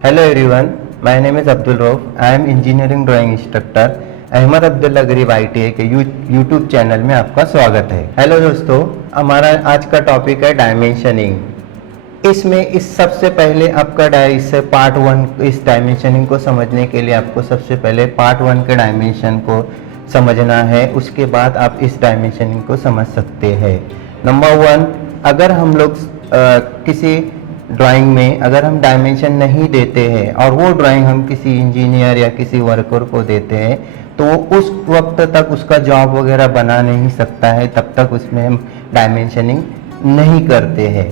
Hello everyone, my name is Abdul Rauf. I am engineering drawing instructor. Ahmad Abdullah गरीब ITI के YouTube channel में आपका स्वागत है। हेलो दोस्तों, हमारा आज का टॉपिक है डायमेंशनिंग। इसमें इस सबसे पहले आपका इससे पार्ट 1 इस डायमेंशनिंग को समझने के लिए आपको सबसे पहले पार्ट 1 के डायमेंशन को समझना है, उसके बाद आप इस डायमेंशनिंग को समझ सकते हैं। नंबर 1, अगर हम लोग किसी ड्राइंग में अगर हम डायमेंशन नहीं देते हैं और वो ड्राइंग हम किसी इंजीनियर या किसी वर्कर को देते हैं तो वो उस वक्त तक उसका जॉब वगैरह बना नहीं सकता है, तब तक उसमें हम डायमेंशनिंग नहीं करते हैं।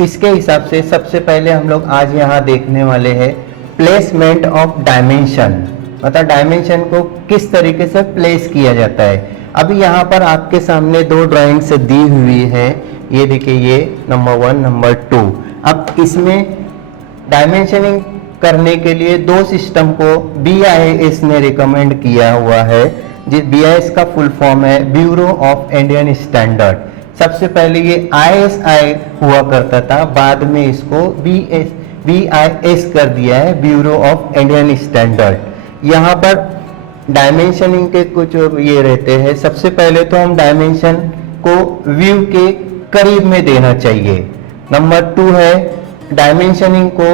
इसके हिसाब से सबसे पहले हम लोग आज यहाँ देखने वाले हैं प्लेसमेंट ऑफ डायमेंशन, मतलब डायमेंशन को किस तरीके से प्लेस किया जाता है। अभी यहाँ पर आपके सामने दो ड्राइंग्स दी हुई है, ये देखिए, ये नंबर 1 नंबर 2। अब इसमें डायमेंशनिंग करने के लिए दो सिस्टम को BIS ने रिकमेंड किया हुआ है। जिस BIS का फुल फॉर्म है ब्यूरो ऑफ इंडियन स्टैंडर्ड। सबसे पहले ये ISI हुआ करता था, बाद में इसको BIS कर दिया है, ब्यूरो ऑफ इंडियन स्टैंडर्ड। यहाँ पर डायमेंशनिंग के कुछ ये रहते हैं। सबसे पहले तो हम डायमेंशन को व्यू के करीब में देना चाहिए। नंबर 2 है डायमेंशनिंग को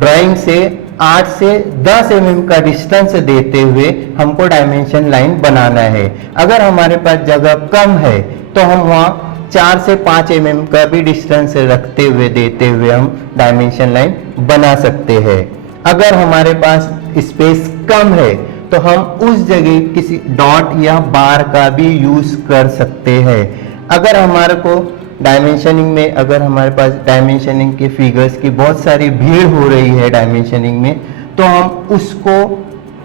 ड्राइंग से 8 से 10 mm का डिस्टेंस देते हुए हमको डायमेंशन लाइन बनाना है। अगर हमारे पास जगह कम है तो हम वहाँ 4 से 5 mm का भी डिस्टेंस रखते हुए देते हुए हम डायमेंशन लाइन बना सकते हैं। अगर हमारे पास स्पेस कम है तो हम उस जगह किसी डॉट या बार का भी यूज कर सकते हैं। अगर हमारे को डायमेंशनिंग में अगर हमारे पास डायमेंशनिंग के फिगर्स की बहुत सारी भीड़ हो रही है डायमेंशनिंग में, तो हम उसको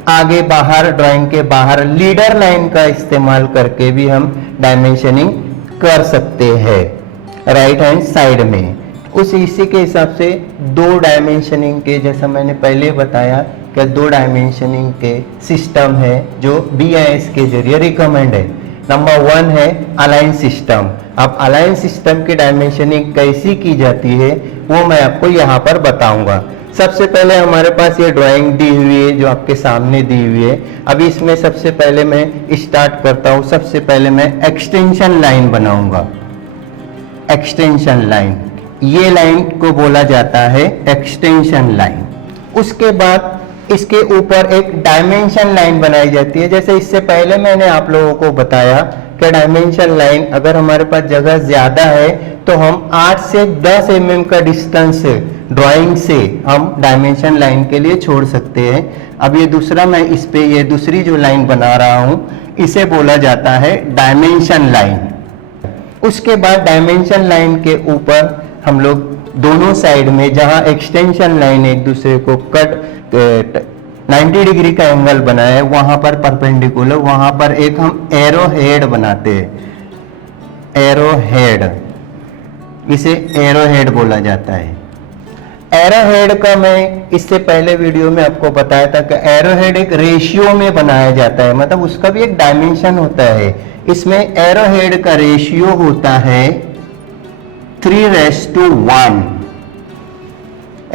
आगे बाहर ड्राइंग के बाहर लीडर लाइन का इस्तेमाल करके भी हम डायमेंशनिंग कर सकते हैं राइट हैंड साइड में। इसी के हिसाब से दो डायमेंशनिंग के, जैसा मैंने पहले बताया कि दो डायमेंशनिंग के सिस्टम है जो BIS के जरिए रिकमेंड है। नंबर 1 है अलाइन सिस्टम। अब अलाइन सिस्टम की डायमेंशनिंग कैसी की जाती है वो मैं आपको यहाँ पर बताऊंगा। सबसे पहले हमारे पास ये ड्राइंग दी हुई है जो आपके सामने दी हुई है। अभी इसमें सबसे पहले मैं स्टार्ट करता हूँ। सबसे पहले मैं एक्सटेंशन लाइन बनाऊंगा। एक्सटेंशन लाइन, ये लाइन को बोला जाता है एक्सटेंशन लाइन। उसके बाद इसके ऊपर एक डायमेंशन लाइन बनाई जाती है। जैसे इससे पहले मैंने आप लोगों को बताया कि डायमेंशन लाइन अगर हमारे पास जगह ज्यादा है तो हम 8 से 10 mm का डिस्टेंस ड्राइंग से हम डायमेंशन लाइन के लिए छोड़ सकते हैं। अब ये दूसरा, मैं इस पे ये दूसरी जो लाइन बना रहा हूं इसे बोला जाता है डायमेंशन लाइन। उसके बाद डायमेंशन लाइन के ऊपर हम लोग दोनों साइड में जहां एक्सटेंशन लाइन एक दूसरे को कट 90 डिग्री का एंगल बनाया है वहां पर परपेंडिकुलर, वहां पर एक हम एरो हेड बनाते हैं। एरो हेड, इसे एरो हेड बोला जाता है। एरो हेड का मैं इससे पहले वीडियो में आपको बताया था कि एरो हेड एक रेशियो में बनाया जाता है, मतलब उसका भी एक डायमेंशन होता है। इसमें एरो हेड का रेशियो होता है 3:1।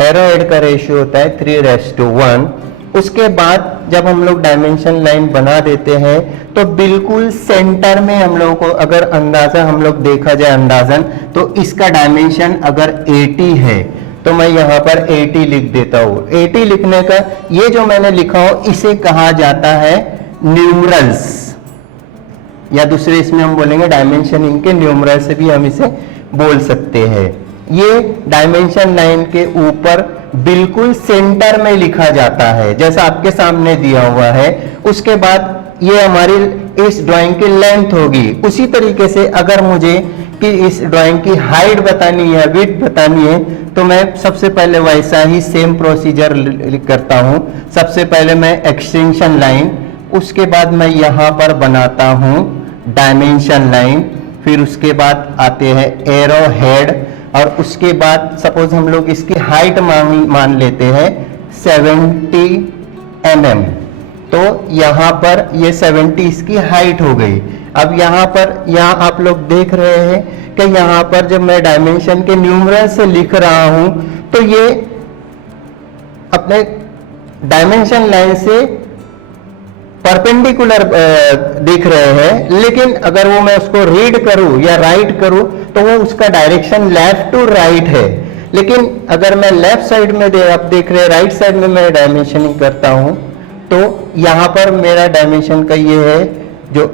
एरो हेड का रेशियो होता है 3:1। उसके बाद जब हम लोग डायमेंशन लाइन बना देते हैं तो बिल्कुल सेंटर में हम लोगों को अगर अंदाजा हम लोग देखा जाए अंदाजन, तो इसका डायमेंशन अगर 80 है तो मैं यहाँ पर 80 लिख देता हूँ। 80 लिखने का ये जो मैंने लिखा हो इसे कहा जाता है न्यूमरल्स, या दूसरे इसमें हम बोलेंगे डायमेंशनिंग के न्यूमरल से भी हम इसे बोल सकते हैं। ये डायमेंशन लाइन के ऊपर बिल्कुल सेंटर में लिखा जाता है जैसा आपके सामने दिया हुआ है। उसके बाद ये हमारी इस ड्राइंग की लेंथ होगी। उसी तरीके से अगर मुझे कि इस ड्राइंग की हाइट बतानी है, विड्थ बतानी है, तो मैं सबसे पहले वैसा ही सेम प्रोसीजर करता हूं। सबसे पहले मैं एक्सटेंशन लाइन, उसके बाद मैं यहां पर बनाता हूं डायमेंशन लाइन, फिर उसके बाद आते हैं एरो हेड, और उसके बाद सपोज हम लोग इसकी हाइट मान लेते हैं 70 mm, तो यहाँ पर ये 70 इसकी हाइट हो गई। अब यहाँ पर आप लोग देख रहे हैं कि यहाँ पर जब मैं डायमेंशन के न्यूमरल से लिख रहा हूं तो ये अपने डायमेंशन लाइन से परपेंडिकुलर दिख रहे हैं, लेकिन अगर वो मैं उसको रीड करूं या राइट करूं तो वो उसका डायरेक्शन लेफ्ट टू राइट है। लेकिन अगर मैं लेफ्ट साइड में आप देख रहे हैं, राइट साइड में मैं डायमेंशनिंग करता हूं तो यहां पर मेरा डायमेंशन का ये है जो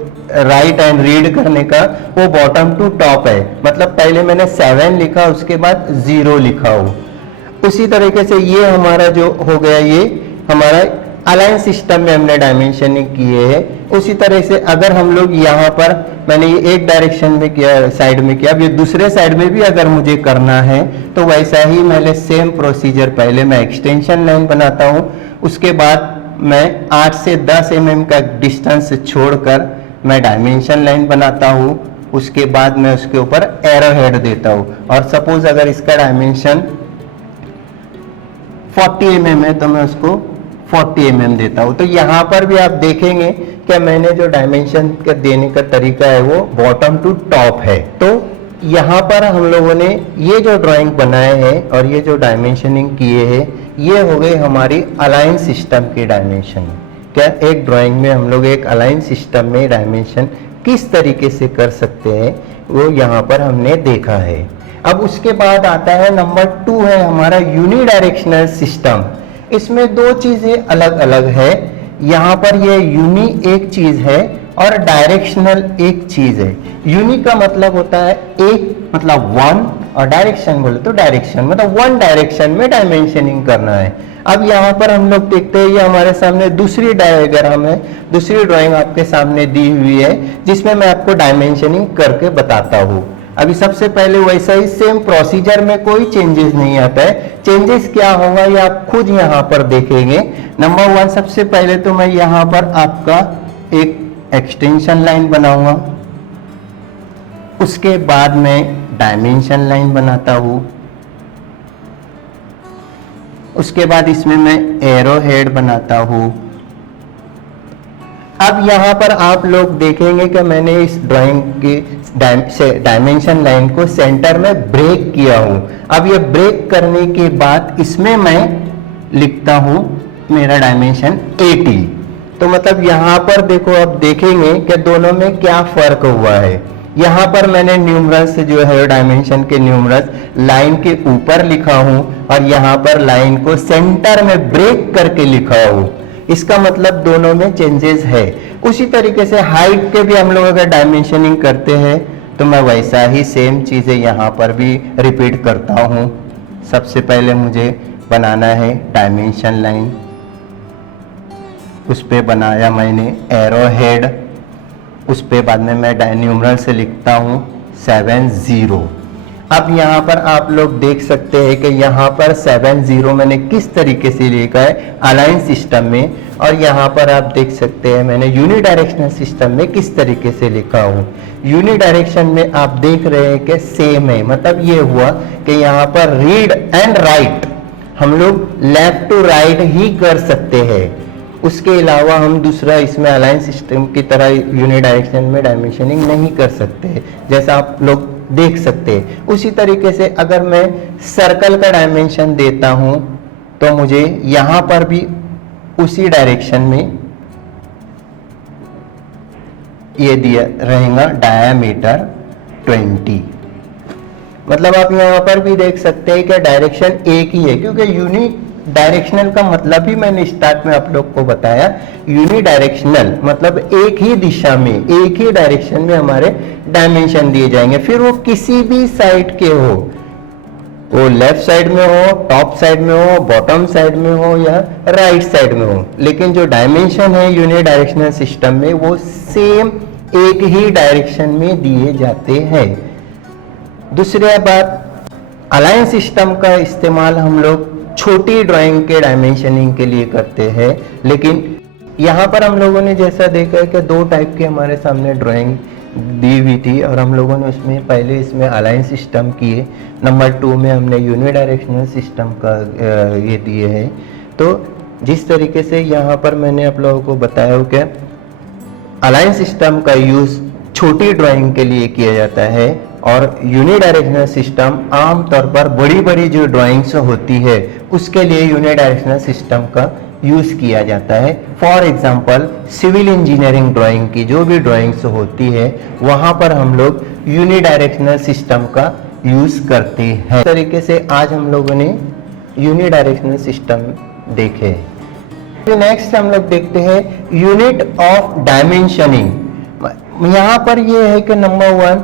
राइट एंड रीड करने का, वो बॉटम टू टॉप है। मतलब पहले मैंने 7 लिखा, उसके बाद 0 लिखा हो। उसी तरीके से ये हमारा जो हो गया, ये हमारा अलाइन सिस्टम में हमने डायमेंशनिंग किए हैं। उसी तरह से अगर हम लोग यहाँ पर, मैंने ये एक डायरेक्शन में किया, साइड में किया, अब ये दूसरे साइड में भी अगर मुझे करना है तो वैसा ही मैंने सेम प्रोसीजर, पहले मैं एक्सटेंशन लाइन बनाता हूँ, उसके बाद मैं 8 से 10 mm का डिस्टेंस छोड़कर मैं डायमेंशन लाइन बनाता हूँ। उसके बाद मैं उसके ऊपर एरो हेड देता हूँ। और सपोज अगर इसका डायमेंशन 40 mm है तो मैं उसको 40 mm देता हूँ। तो यहाँ पर भी आप देखेंगे कि मैंने जो डायमेंशन का देने का तरीका है वो बॉटम टू टॉप है। तो यहाँ पर हम लोगों ने ये जो ड्राइंग बनाए हैं और ये जो डायमेंशनिंग किए हैं, ये हो गए हमारी अलाइन सिस्टम की डायमेंशन। क्या एक ड्राइंग में हम लोग एक अलाइन सिस्टम में डायमेंशन किस तरीके से कर सकते हैं वो यहाँ पर हमने देखा है। अब उसके बाद आता है नंबर 2 है हमारा यूनिडायरेक्शनल सिस्टम। इसमें 2 चीजें अलग अलग है। यहाँ पर ये यूनि एक चीज है और डायरेक्शनल एक चीज है। यूनि का मतलब होता है एक, मतलब वन, और डायरेक्शन बोले तो डायरेक्शन, मतलब वन डायरेक्शन में डायमेंशनिंग करना है। अब यहाँ पर हम लोग देखते हैं, ये हमारे सामने दूसरी डायग्राम है, दूसरी ड्राइंग आपके सामने दी हुई है जिसमें मैं आपको डायमेंशनिंग करके बताता हूँ। अभी सबसे पहले वैसा ही सेम प्रोसीजर में कोई चेंजेस नहीं आता है। चेंजेस क्या होगा ये आप खुद यहाँ पर देखेंगे। नंबर 1, सबसे पहले तो मैं यहाँ पर आपका एक एक्सटेंशन लाइन बनाऊंगा, उसके बाद मैं डायमेंशन लाइन बनाता हूँ, उसके बाद इसमें मैं एरो हेड बनाता हूँ। अब यहाँ पर आप लोग देखेंगे कि मैंने इस ड्राइंग की डायमेंशन लाइन को सेंटर में ब्रेक किया हूँ। अब ये ब्रेक करने के बाद इसमें मैं लिखता हूँ मेरा डायमेंशन 80। तो मतलब यहाँ पर देखो, अब देखेंगे कि दोनों में क्या फर्क हुआ है। यहाँ पर मैंने न्यूमरल्स जो है डायमेंशन के न्यूमरल्स लाइन के ऊपर लिखा हूँ और यहाँ पर लाइन को सेंटर में ब्रेक करके लिखा हूँ। इसका मतलब दोनों में चेंजेस है। उसी तरीके से हाइट के भी हम लोग अगर डायमेंशनिंग करते हैं तो मैं वैसा ही सेम चीजें यहाँ पर भी रिपीट करता हूँ। सबसे पहले मुझे बनाना है डायमेंशन लाइन, उस पे बनाया मैंने एरो हेड, उस पे बाद में मैं न्यूमरल से लिखता हूँ 70। अब यहाँ पर आप लोग देख सकते हैं कि यहाँ पर 70 मैंने किस तरीके से लिखा है अलाइन सिस्टम में, और यहाँ पर आप देख सकते हैं मैंने यूनिडायरेक्शनल सिस्टम में किस तरीके से लिखा हूँ। यूनिडायरेक्शन में आप देख रहे हैं कि सेम है। मतलब ये हुआ कि यहाँ पर रीड एंड राइट हम लोग लेफ्ट टू राइट ही कर सकते हैं। उसके अलावा हम दूसरा इसमें अलाइन सिस्टम की तरह यूनिडायरेक्शन में डायमेंशनिंग नहीं कर सकते, जैसा आप लोग देख सकते हैं। उसी तरीके से अगर मैं सर्कल का डायमेंशन देता हूं तो मुझे यहां पर भी उसी डायरेक्शन में ये दिया रहेगा डायामीटर 20। मतलब आप यहां पर भी देख सकते हैं कि डायरेक्शन एक ही है, क्योंकि यूनि डायरेक्शनल का मतलब ही मैंने स्टार्ट में आप लोग को बताया। यूनिडायरेक्शनल मतलब एक ही दिशा में, एक ही डायरेक्शन में हमारे डायमेंशन दिए जाएंगे, फिर वो किसी भी साइड के हो, वो लेफ्ट साइड में हो, टॉप साइड में हो, बॉटम साइड में हो या राइट साइड में हो। लेकिन जो डायमेंशन है यूनिडायरेक्शनल सिस्टम में वो सेम एक ही डायरेक्शन में दिए जाते हैं। दूसरी बात, अलाइन सिस्टम का इस्तेमाल हम लोग छोटी ड्राइंग के डायमेंशनिंग के लिए करते हैं, लेकिन यहाँ पर हम लोगों ने जैसा देखा है कि 2 टाइप के हमारे सामने ड्राइंग दी हुई थी और हम लोगों ने उसमें पहले इसमें अलाइन सिस्टम किए, नंबर 2 में हमने यूनिडायरेक्शनल सिस्टम का ये दिए हैं। तो जिस तरीके से यहाँ पर मैंने आप लोगों को बताया हो कि अलाइन सिस्टम का यूज़ छोटी ड्राइंग के लिए किया जाता है, और यूनिडायरेक्शनल सिस्टम आमतौर पर बड़ी बड़ी जो ड्राइंग्स होती है उसके लिए यूनिडायरेक्शनल सिस्टम का यूज़ किया जाता है। For example civil engineering drawing की जो भी ड्राइंग्स होती है वहाँ पर हम लोग यूनिडायरेक्शनल सिस्टम का यूज़ करते हैं। इस तरीके से आज हम लोगों ने यूनिडायरेक्शनल सिस्टम देखे। नेक्स्ट हम लोग देखते हैं यूनिट ऑफ डायमेंशनिंग। यहाँ पर ये है कि नंबर 1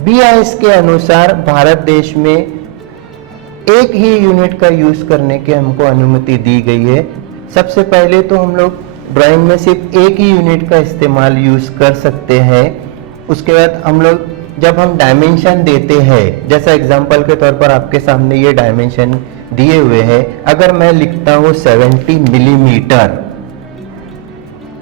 BIS के अनुसार भारत देश में एक ही यूनिट का यूज करने की हमको अनुमति दी गई है। सबसे पहले तो हम लोग ड्राइंग में सिर्फ एक ही यूनिट का इस्तेमाल यूज कर सकते हैं। उसके बाद हम लोग जब हम डायमेंशन देते हैं, जैसा एग्जांपल के तौर पर आपके सामने ये डायमेंशन दिए हुए हैं, अगर मैं लिखता हूँ 70 मिलीमीटर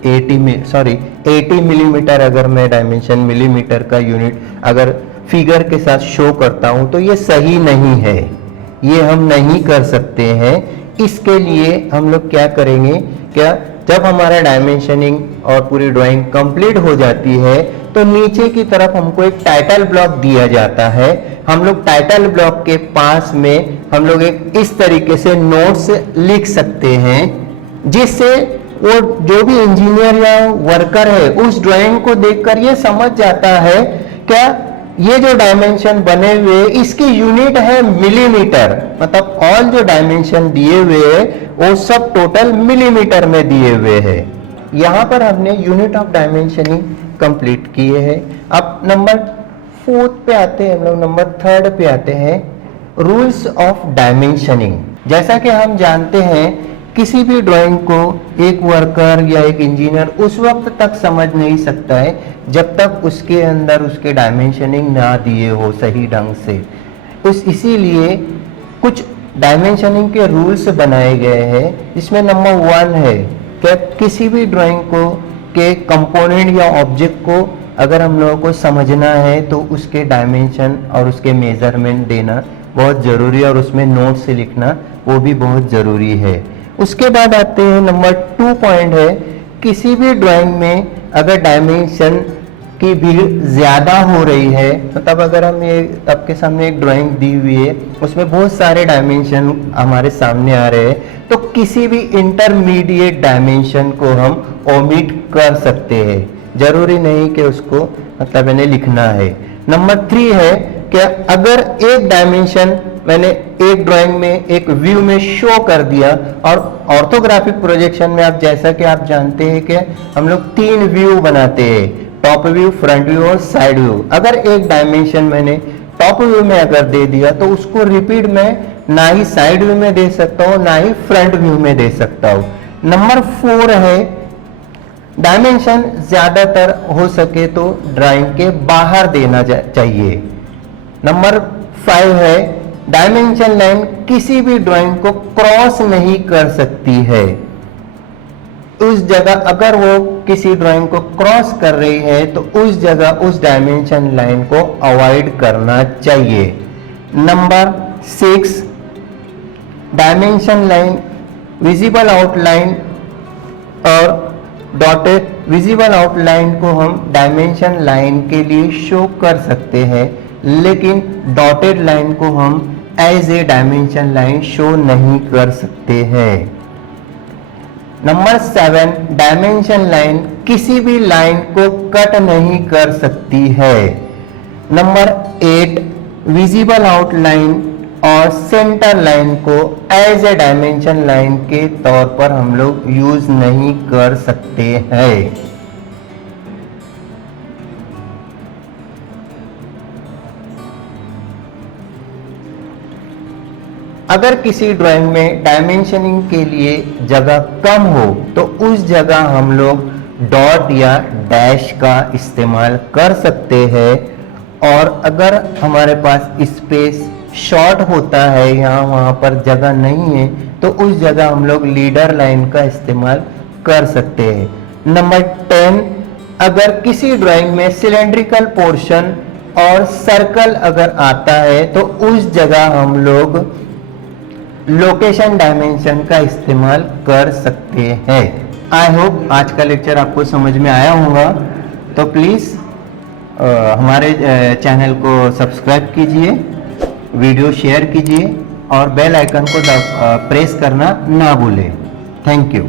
80 मिलीमीटर अगर मैं डायमेंशन मिलीमीटर का यूनिट अगर फिगर के साथ शो करता हूं तो ये सही नहीं है, ये हम नहीं कर सकते हैं। इसके लिए हम लोग क्या करेंगे, क्या जब हमारा डायमेंशनिंग और पूरी ड्राइंग कंप्लीट हो जाती है तो नीचे की तरफ हमको एक टाइटल ब्लॉक दिया जाता है। हम लोग टाइटल ब्लॉक के पास में हम लोग एक इस तरीके से नोट्स लिख सकते हैं, जिससे वो जो भी इंजीनियर या वर्कर है उस ड्राइंग को देखकर ये समझ जाता है क्या ये जो डायमेंशन बने हुए इसकी यूनिट है मिलीमीटर, मतलब ऑल जो डायमेंशन दिए हुए हैं वो सब टोटल मिलीमीटर में दिए हुए हैं। यहाँ पर हमने यूनिट ऑफ डायमेंशनिंग कंप्लीट किए हैं। अब नंबर 4 पे आते हैं, हम लोग नंबर 3 पे आते हैं, रूल्स ऑफ डायमेंशनिंग। जैसा कि हम जानते हैं किसी भी ड्राइंग को एक वर्कर या एक इंजीनियर उस वक्त तक समझ नहीं सकता है जब तक उसके अंदर उसके डायमेंशनिंग ना दिए हो सही ढंग से। इसीलिए कुछ डायमेंशनिंग के रूल्स बनाए गए हैं, जिसमें नंबर 1 है कि किसी भी ड्राइंग को के कंपोनेंट या ऑब्जेक्ट को अगर हम लोगों को समझना है तो उसके डायमेंशन और उसके मेजरमेंट देना बहुत ज़रूरी है और उसमें नोट से लिखना वो भी बहुत ज़रूरी है। उसके बाद आते हैं नंबर 2 पॉइंट है, किसी भी ड्राइंग में अगर डायमेंशन की भीड़ ज़्यादा हो रही है, मतलब अगर हम ये आपके सामने एक ड्राइंग दी हुई है उसमें बहुत सारे डायमेंशन हमारे सामने आ रहे हैं तो किसी भी इंटरमीडिएट डायमेंशन को हम ओमिट कर सकते हैं, जरूरी नहीं कि उसको मतलब मैंने लिखना है। नंबर 3 है कि अगर एक डायमेंशन मैंने एक ड्राइंग में एक व्यू में शो कर दिया, और ऑर्थोग्राफिक प्रोजेक्शन में आप जैसा कि आप जानते हैं कि हम लोग 3 व्यू बनाते हैं, टॉप व्यू, फ्रंट व्यू और साइड व्यू। अगर एक डायमेंशन मैंने टॉप व्यू में अगर दे दिया तो उसको रिपीट में ना ही साइड व्यू में दे सकता हूँ ना ही फ्रंट व्यू में दे सकता हूँ। नंबर 4 है डायमेंशन ज्यादातर हो सके तो ड्राइंग के बाहर देना चाहिए। नंबर 5 है डायमेंशन लाइन किसी भी ड्राइंग को क्रॉस नहीं कर सकती है। उस जगह अगर वो किसी ड्राइंग को क्रॉस कर रही है तो उस जगह उस डायमेंशन लाइन को अवॉइड करना चाहिए। Number 6 dimension line visible outline और डॉटेड विजिबल आउटलाइन को हम डायमेंशन लाइन के लिए शो कर सकते हैं, लेकिन डॉटेड लाइन को हम as a dimension line show नहीं कर सकते हैं। नंबर 7 डायमेंशन लाइन किसी भी लाइन को कट नहीं कर सकती है। नंबर 8 विजिबल आउटलाइन और सेंटर लाइन को एज ए डायमेंशन लाइन के तौर पर हम लोग यूज नहीं कर सकते हैं। अगर किसी ड्राइंग में डायमेंशनिंग के लिए जगह कम हो तो उस जगह हम लोग डॉट या डैश का इस्तेमाल कर सकते हैं, और अगर हमारे पास स्पेस शॉर्ट होता है या वहाँ पर जगह नहीं है तो उस जगह हम लोग लीडर लाइन का इस्तेमाल कर सकते हैं। नंबर 10 अगर किसी ड्राइंग में सिलेंड्रिकल पोर्शन और सर्कल अगर आता है तो उस जगह हम लोग लोकेशन डायमेंशन का इस्तेमाल कर सकते हैं। आई होप आज का लेक्चर आपको समझ में आया होगा, तो प्लीज़ हमारे चैनल को सब्सक्राइब कीजिए, वीडियो शेयर कीजिए और बेल आइकन को प्रेस करना ना भूलें। Thank you.